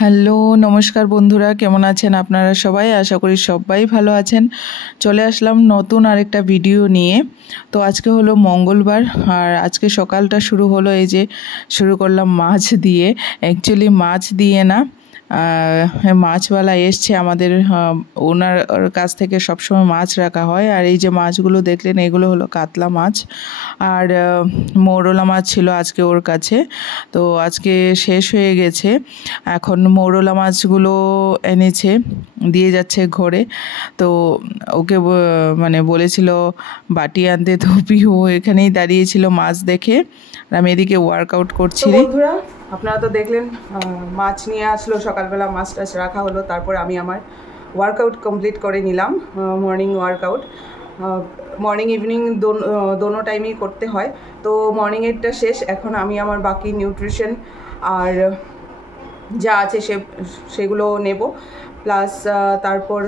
Hello নমস্কার বন্ধুরা, কেমন আছেন আপনারা সবাই? আশা করি সবাই ভালো আছেন। চলে আসলাম নতুন আরেকটা ভিডিও নিয়ে। তো আজকে হলো মঙ্গলবার, আর আজকে সকালটা শুরু হলো শুরু করলাম মাছ দিয়ে। অ্যাকচুয়ালি মাছ দিয়ে না, মাছওয়ালা এসছে আমাদের, ওনার কাছ থেকে সবসময় মাছ রাখা হয়। আর এই যে মাছগুলো দেখলেন, এগুলো হলো কাতলা মাছ, আর মৌরলা মাছ ছিল আজকে ওর কাছে। তো আজকে শেষ হয়ে গেছে, এখন মৌরলা মাছগুলো এনেছে, দিয়ে যাচ্ছে ঘরে। তো ওকে মানে বলেছিল বাটি আনতে, তো পিহু এখানেই দাঁড়িয়েছিল মাছ দেখে, আর আমি এদিকে ওয়ার্কআউট করছি। বন্ধুরা, আপনারা তো দেখলেন মাছ নিয়ে আসলো, সকালবেলা মাছ টাছ রাখা হলো, তারপর আমি আমার ওয়ার্কআউট কমপ্লিট করে নিলাম। মর্নিং ওয়ার্কআউট মর্নিং ইভিনিং দোনো টাইমেই করতে হয়। তো মর্নিংয়েরটা শেষ, এখন আমি আমার বাকি নিউট্রিশন আর যা আছে সেগুলো নেব, প্লাস তারপর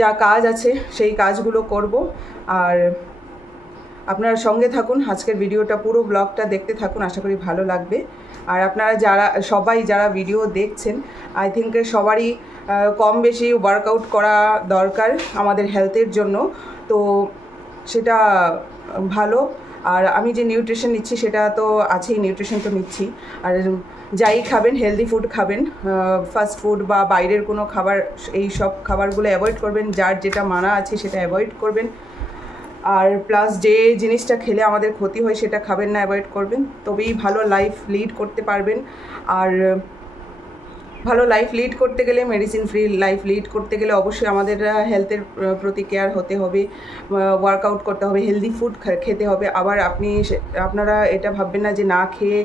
যা কাজ আছে সেই কাজগুলো করব। আর আপনারা সঙ্গে থাকুন, আজকের ভিডিওটা পুরো ব্লগটা দেখতে থাকুন, আশা করি ভালো লাগবে। আর আপনারা যারা ভিডিও দেখছেন, আই থিঙ্ক সবারই কম বেশি ওয়ার্কআউট করা দরকার আমাদের হেলথের জন্য, তো সেটা ভালো। আর আমি যে নিউট্রিশন নিচ্ছি সেটা তো আছেই, নিউট্রিশন তো নিচ্ছি। আর যাই খাবেন, হেলদি ফুড খাবেন, ফাস্ট ফুড বা বাইরের কোনো খাবার, এই সব খাবারগুলো অ্যাভয়েড করবেন, যার যেটা মানা আছে সেটা অ্যাভয়েড করবেন। আর প্লাস যে জিনিসটা খেলে আমাদের ক্ষতি হয় সেটা খাবেন না, অ্যাভয়েড করবেন, তবেই ভালো লাইফ লিড করতে পারবেন। আর ভালো লাইফ লিড করতে গেলে, মেডিসিন ফ্রি লাইফ লিড করতে গেলে অবশ্যই আমাদের হেলথের প্রতি কেয়ার হতে হবে, ওয়ার্কআউট করতে হবে, হেলদি ফুড খেতে হবে। আবার আপনারা এটা ভাববেন না যে না খেয়ে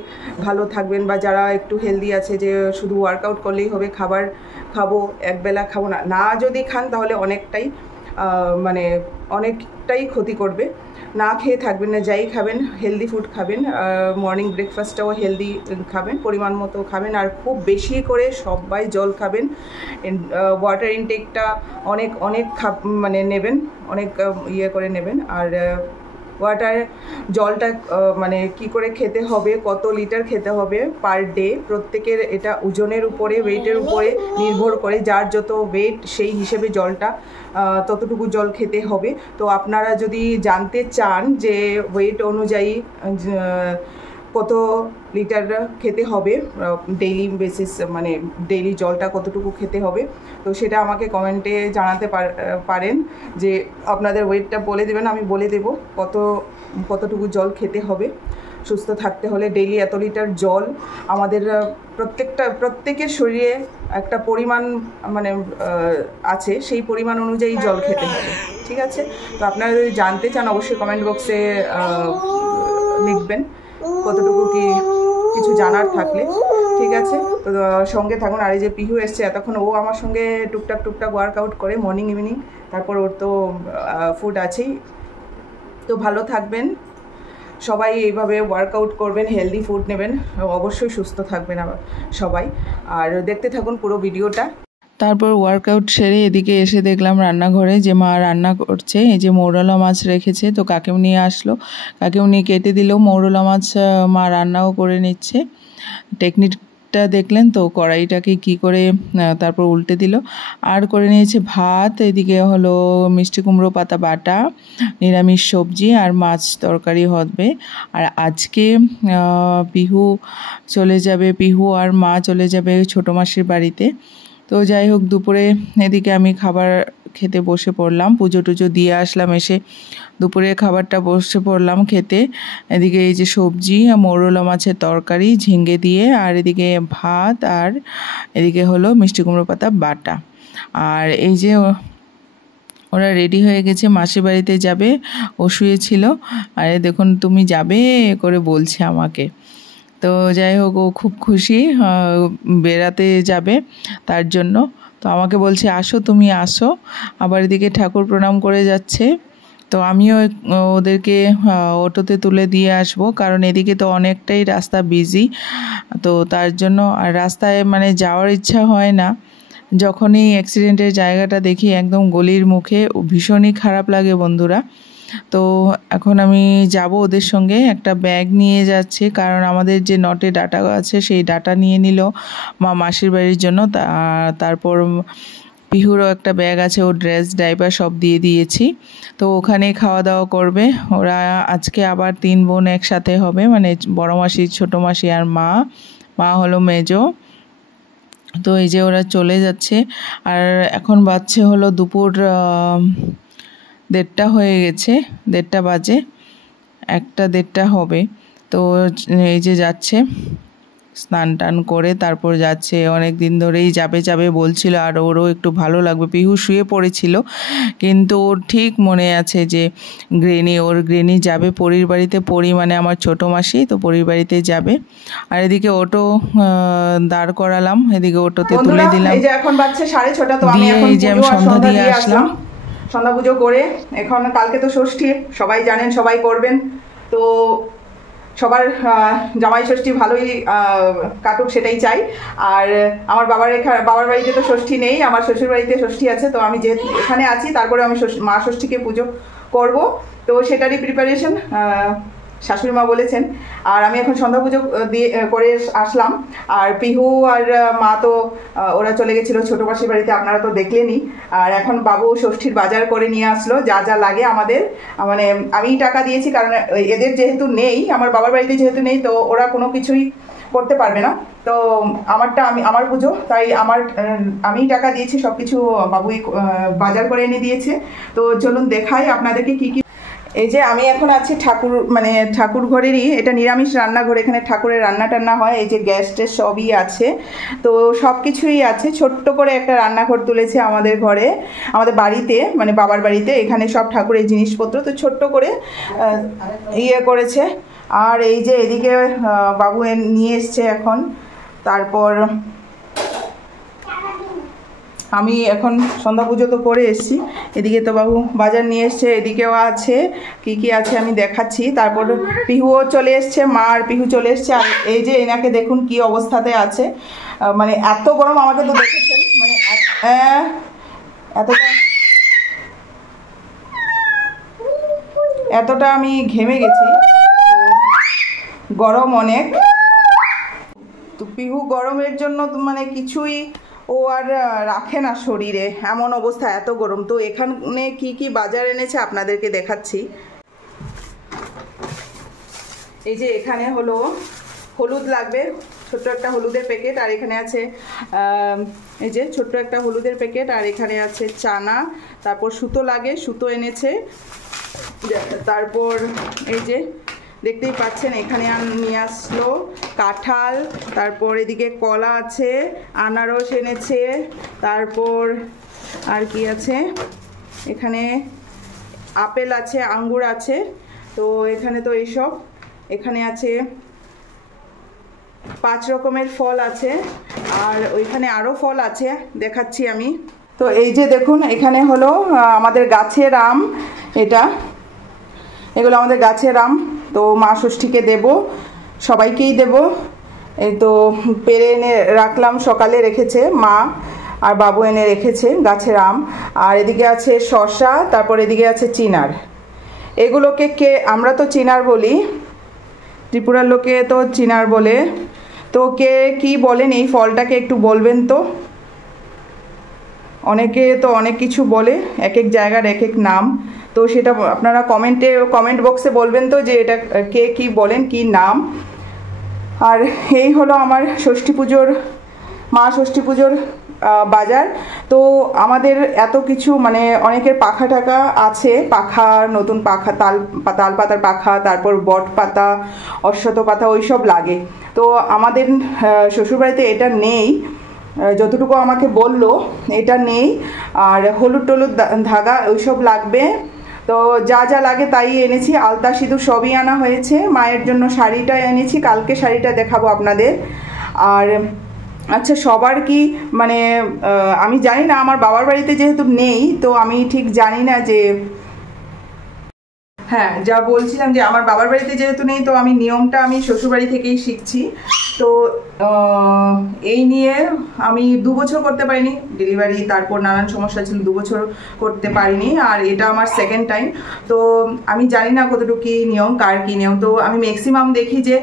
ভালো থাকবেন, বা যারা একটু হেলদি আছে যে শুধু ওয়ার্কআউট করলেই হবে, খাবার খাবো একবেলা খাবো না, না যদি খান তাহলে অনেকটাই ক্ষতি করবে। না খেয়ে থাকবেন না, যাই খাবেন হেলদি ফুড খাবেন, মর্নিং ব্রেকফাস্টটাও হেলদি খাবেন, পরিমাণ মতো খাবেন, আর খুব বেশি করে সবাই জল খাবেন। ওয়াটার ইনটেকটা অনেক নেবেন, অনেক ইয়ে করে নেবেন। আর জলটা কি করে খেতে হবে, কত লিটার খেতে হবে পার ডে, প্রত্যেকের এটা ওজনের উপরে, ওয়েটের উপরে নির্ভর করে, যার যত ওয়েট সেই হিসেবে জলটা ততটুকু জল খেতে হবে। তো আপনারা যদি জানতে চান যে ওয়েট অনুযায়ী কত লিটার খেতে হবে ডেইলি বেসিস, ডেইলি জলটা কতটুকু খেতে হবে, তো সেটা আমাকে কমেন্টে জানাতে পারেন, যে আপনাদের ওয়েটটা বলে দেবেন, আমি বলে দেব কতটুকু জল খেতে হবে। সুস্থ থাকতে হলে ডেইলি এত লিটার জল আমাদের প্রত্যেকের শরীরে একটা পরিমাণ আছে, সেই পরিমাণ অনুযায়ী জল খেতে হবে, ঠিক আছে? তো আপনারা যদি জানতে চান অবশ্যই কমেন্ট বক্সে লিখবেন কতটুকু কিছু জানার থাকলে, ঠিক আছে? তো সঙ্গে থাকুন। আর এই যে পিহু এসছে, এতক্ষণ ও আমার সঙ্গে টুকটাক ওয়ার্কআউট করে মর্নিং ইভিনিং, তারপর ওর তো ফুড আছেই। তো ভালো থাকবেন সবাই, এইভাবে ওয়ার্কআউট করবেন, হেলদি ফুড নেবেন, অবশ্যই সুস্থ থাকবেন আবার সবাই। আর দেখতে থাকুন পুরো ভিডিওটা। তারপর ওয়ার্কআউট সেরে এদিকে এসে দেখলাম রান্নাঘরে যে মা রান্না করছে, এই যে মৌরলা মাছ রেখেছে, তো কাকিমুনি আসলো, কাকিমুনি কেটে দিল মৌরলা মাছ, মা রান্নাও করে নিচ্ছে। টেকনিকটা দেখলেন তো, কড়াইটাকে কি করে তারপর উল্টে দিল, আর করে নিয়েছে ভাত, এদিকে হলো মিষ্টি কুমড়ো পাতা বাটা, নিরামিষ সবজি আর মাছ তরকারি হবে। আর আজকে পিহু আর মা চলে যাবে ছোটো মাসির বাড়িতে। তো যাই হোক, দুপুরে এদিকে আমি খাবার খেতে বসে পড়লাম, পুজো টুজো দিয়ে আসলাম, এসে দুপুরে খাবারটা বসে পড়লাম খেতে। এদিকে এই যে সবজি, মৌরলা মাছের তরকারি ঝিঙ্গে দিয়ে, আর এদিকে ভাত, আর এদিকে হলো মিষ্টি কুমড়ো পাতা বাটা। আর এই যে ওরা রেডি হয়ে গেছে, মাসির বাড়িতে যাবে, ও শুয়েছিল, আরে দেখুন তুমি যাবে করে বলছে আমাকে। তো যাই হোক, ও খুব খুশি বেড়াতে যাবে তার জন্য। তো আমাকে বলছে আসো, তুমি আসো। আবার এদিকে ঠাকুর প্রণাম করে যাচ্ছে, তো আমিও ওদেরকে অটোতে তুলে দিয়ে আসবো, কারণ এদিকে তো অনেকটাই রাস্তা বিজি, তো তার জন্য। আর রাস্তায় যাওয়ার ইচ্ছা হয় না, যখনই অ্যাক্সিডেন্টের জায়গাটা দেখি একদম গলির মুখে, ভীষণই খারাপ লাগে বন্ধুরা। তো এখন আমি যাব ওদের সঙ্গে, একটা ব্যাগ নিয়ে যাচ্ছি, কারণ আমাদের যে নটে ডাটা আছে সেই ডাটা নিয়ে নিল মা মাসির বাড়ির জন্য। তারপর পিহুরও একটা ব্যাগ আছে, ওর ড্রেস ডাইপার সব দিয়ে দিয়েছি। তো ওখানে খাওয়া দাওয়া করবে ওরা। আজকে আবার 3 বোন একসাথে হবে, মানে বড় মাসি, ছোটো মাসি আর মা হলো মেজো। তো এই যে ওরা চলে যাচ্ছে। আর এখন বাজছে হলো দুপুর 1:30 হয়ে গেছে, 1:30 বাজে, 1:30 হবে। তো এই যে যাচ্ছে, স্নান টান করে তারপর যাচ্ছে। অনেক দিন ধরেই যাবে বলছিল, আর ওরও একটু ভালো লাগবে। পিহু শুয়ে পড়েছিল, কিন্তু ওর ঠিক মনে আছে যে ওর গ্রেনি যাবে পরীর বাড়িতে। পরী মানে আমার ছোটো মাসি, তো পরীর বাড়িতে যাবে। আর এদিকে অটো দাঁড় করালাম, এদিকে অটোতে তুলে দিলাম। এই যে এখন বাজছে 6:30, তো আমি এখন সন্ধ্যা দিয়ে আসলাম। সন্ধ্যা পুজো করে এখন কালকে তো ষষ্ঠী, সবাই জানেন, সবাই করবেন। তো সবার জামাই ষষ্ঠী ভালোই কাটুক, সেটাই চাই। আর আমার বাবার বাড়িতে তো ষষ্ঠী নেই, আমার শ্বশুর বাড়িতে ষষ্ঠী আছে। তো আমি যে এখানে আছি, তারপরে আমি মা ষষ্ঠীকে পুজো করব, তো সেটারই প্রিপারেশন শাশুড়ি মা বলেছেন। আর আমি এখন সন্ধ্যা পুজো দিয়ে করে আসলাম। আর পিহু আর মা তো ওরা চলে গেছিলো ছোটো মাসির বাড়িতে, আপনারা তো দেখলেনই। আর এখন বাবু ষষ্ঠীর বাজার করে নিয়ে আসলো, যা যা লাগে আমাদের, মানে আমি টাকা দিয়েছি, কারণ এদের যেহেতু নেই, আমার বাবার বাড়িতে যেহেতু নেই, তো ওরা কোনো কিছুই করতে পারবে না। তো আমার পুজো, তাই আমি টাকা দিয়েছি, সব কিছু বাবুই বাজার করে এনে দিয়েছে। তো চলুন দেখাই আপনাদেরকে কি কি। এই যে আমি এখন আছি ঠাকুর ঘরেরই, এটা নিরামিষ রান্নাঘর, এখানে ঠাকুরের রান্না টান্না হয়। এই যে গ্যাস ট্যাস সবই আছে, তো সব কিছুই আছে। ছোট্ট করে একটা রান্নাঘর তুলেছে আমাদের ঘরে, আমাদের বাড়িতে, মানে বাবার বাড়িতে। এখানে সব ঠাকুরের জিনিসপত্র তো ছোট্ট করে করেছে। আর এই যে এদিকে বাবু নিয়ে এসছে এখন। তারপর আমি এখন সন্ধ্যা পুজো তো করে এসেছি, এদিকে তো বাবু বাজার নিয়ে এসছে, এদিকেও আছে, কি কি আছে আমি দেখাচ্ছি। তারপর পিহুও চলে এসছে, মা আর পিহু চলে এসছে। আর এই যে এনাকে দেখুন কি অবস্থাতে আছে, মানে এত গরম, আমাকে তো দেখেছেন, মানে এতটা আমি ঘেমে গেছি, গরম অনেক। তো পিহু গরমের জন্য তো মানে কিছুই ও আর রাখে না শরীরে, এমন অবস্থা, এত গরম। তো এখানে কি কি বাজার এনেছে আপনাদেরকে দেখাচ্ছি। এই যে এখানে হলো হলুদ লাগবে, ছোট্ট একটা হলুদের প্যাকেট। আর এখানে আছে এই যে ছোট্ট একটা হলুদের প্যাকেট। আর এখানে আছে চানা, তারপর সুতো লাগে, সুতো এনেছে। তারপর এই যে দেখতেই পাচ্ছেন, এখানে নিয়ে আসলো কাঁঠাল, তারপর এদিকে কলা আছে, আনারস এনেছে, তারপর আর কি আছে, এখানে আপেল আছে, আঙ্গুর আছে। তো এখানে তো এইসব, এখানে আছে 5 রকমের ফল আছে। আর ওইখানে আরও ফল আছে, দেখাচ্ছি আমি। তো এই যে দেখুন, এখানে হলো আমাদের গাছের আম, এগুলো আমাদের গাছের আম। তো মা ষষ্ঠীকে দেব, সবাইকেই দেব। এই তো পেরে এনে রাখলাম, সকালে রেখেছে মা আর বাবু, এনে রেখেছে গাছের আম। আর এদিকে আছে শসা, তারপর এদিকে আছে চিনার। এগুলোকে আমরা তো চিনার বলি, ত্রিপুরার লোকে তো চিনার বলে। তো কে কি বলেন এই ফলটাকে একটু বলবেন তো। অনেকে তো অনেক কিছু বলে, এক এক জায়গার এক এক নাম। তো সেটা আপনারা কমেন্ট বক্সে বলবেন তো, যে এটা কে কি বলেন, কি নাম। আর এই হলো আমার মা ষষ্ঠী পুজোর বাজার। তো আমাদের এত কিছু, মানে অনেকের পাখা টাকা আছে, নতুন পাখা, তাল পাতার পাখা, তারপর বট পাতা, অশ্বত্থ পাতা, ওইসব লাগে। তো আমাদের শ্বশুরবাড়িতে এটা নেই, যতটুকু আমাকে বললো এটা নেই। আর হলুদ টলুদ ধাগা ওইসব লাগবে। তো যা যা লাগে তাই এনেছি, আলতা সিঁদুর সবই আনা হয়েছে। মায়ের জন্য শাড়িটা এনেছি, কালকে শাড়িটা দেখাবো আপনাদের। আর আচ্ছা, সবার কি মানে আমি জানি না, আমার বাবার বাড়িতে যেহেতু নেই, তো আমি ঠিক জানি না যে, হ্যাঁ যা বলছিলাম যে আমার বাবার বাড়িতে যেহেতু নেই, তো আমি নিয়মটা আমি শ্বশুরবাড়ি থেকেই শিখছি। তো এই নিয়ে আমি 2 বছর করতে পারিনি, ডেলিভারি তারপর নানান সমস্যা ছিল, 2 বছর করতে পারিনি। আর এটা আমার সেকেন্ড টাইম। তো আমি জানি না কতটুকু কী নিয়ম, কার কী নিয়ম। তো আমি ম্যাক্সিমাম দেখি যে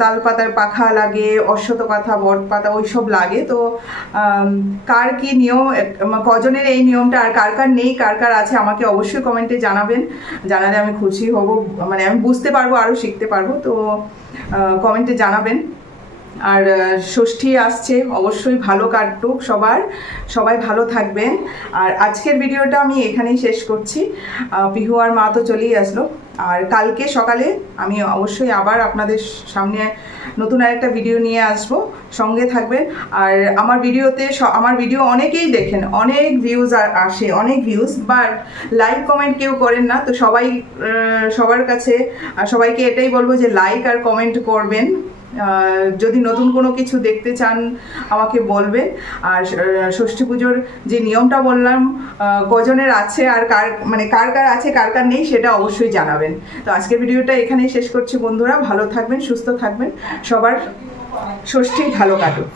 তালপাতার পাখা লাগে, অশ্বত পাতা, বট পাতা, ওইসব লাগে। তো কার কী নিয়ম, কজনের এই নিয়মটা, আর কার কার নেই, কার কার আছে, আমাকে অবশ্যই কমেন্টে জানাবেন। জানালে আমি খুশি হব, মানে আমি বুঝতে পারবো, আরও শিখতে পারবো। তো কমেন্টে জানাবেন। আর ষষ্ঠী আসছে, অবশ্যই ভালো কাটুক সবাই ভালো থাকবেন। আর আজকের ভিডিওটা আমি এখানেই শেষ করছি। পিহু আর মা তো চলেই আসলো। আর কালকে সকালে আমি অবশ্যই আবার আপনাদের সামনে নতুন আরেকটা ভিডিও নিয়ে আসবো, সঙ্গে থাকবেন। আর আমার ভিডিও অনেকেই দেখেন, অনেক ভিউজ আসে, অনেক ভিউজ, বাট লাইক কমেন্ট কেউ করেন না। তো সবার কাছে সবাইকে এটাই বলবো যে লাইক আর কমেন্ট করবেন। যদি নতুন কোনো কিছু দেখতে চান আমাকে বলবেন। আর ষষ্ঠী পুজোর যে নিয়মটা বললাম কজনের আছে, আর কার কার আছে, কার কার নেই, সেটা অবশ্যই জানাবেন। তো আজকের ভিডিওটা এখানেই শেষ করছি বন্ধুরা। ভালো থাকবেন, সুস্থ থাকবেন, সবার ষষ্ঠী ভালো কাটুক।